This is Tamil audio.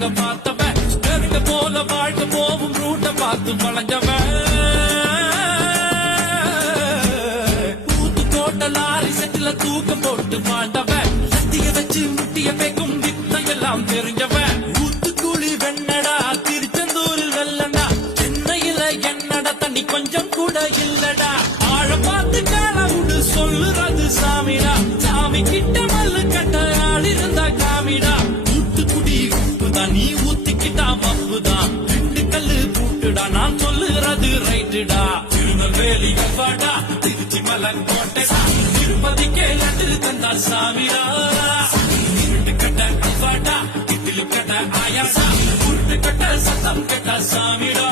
பழங்க பார்த்தவன் நெருங்க போல வாழ்க்கை போவும் ரூட்ட பார்த்து வளைஞ்சவன் ஊத்து தோட்ட லாரி செட்டில தூக்கம் போட்டு மாண்டவன் சத்திய வச்சு முட்டிய பேக்கும் வித்தையெல்லாம் தெரிஞ்சவன் ஊத்துக்குழி வெண்ணடா திருச்செந்தூரில் வெள்ளடா சென்னையில என்னடா தண்ணி கொஞ்சம் கூட இல்லடா ஆழ பார்த்து காலவுடு சொல்லுறது சாமிடா சாமி கிட்ட மல்லு கட்ட ஆள் இருந்தா காமிடா ஊத்துக்குடி உப்புதான் நீ ஊத்திக்கிட்டா மப்புதான் ரெண்டு கல்லு பூட்டுடா நான் சொல்லுறது ரைட்டுடா திருநெல்வேலி வாடா திருச்சி மலக்கோட்டை திருப்பதிக்கே லட்டு தந்தா சாமிடா இருட்டு கட்ட வாடா இட்லி கட்ட ஆயாசா உருட்டு கட்ட சத்தம் கட்ட சாமிடா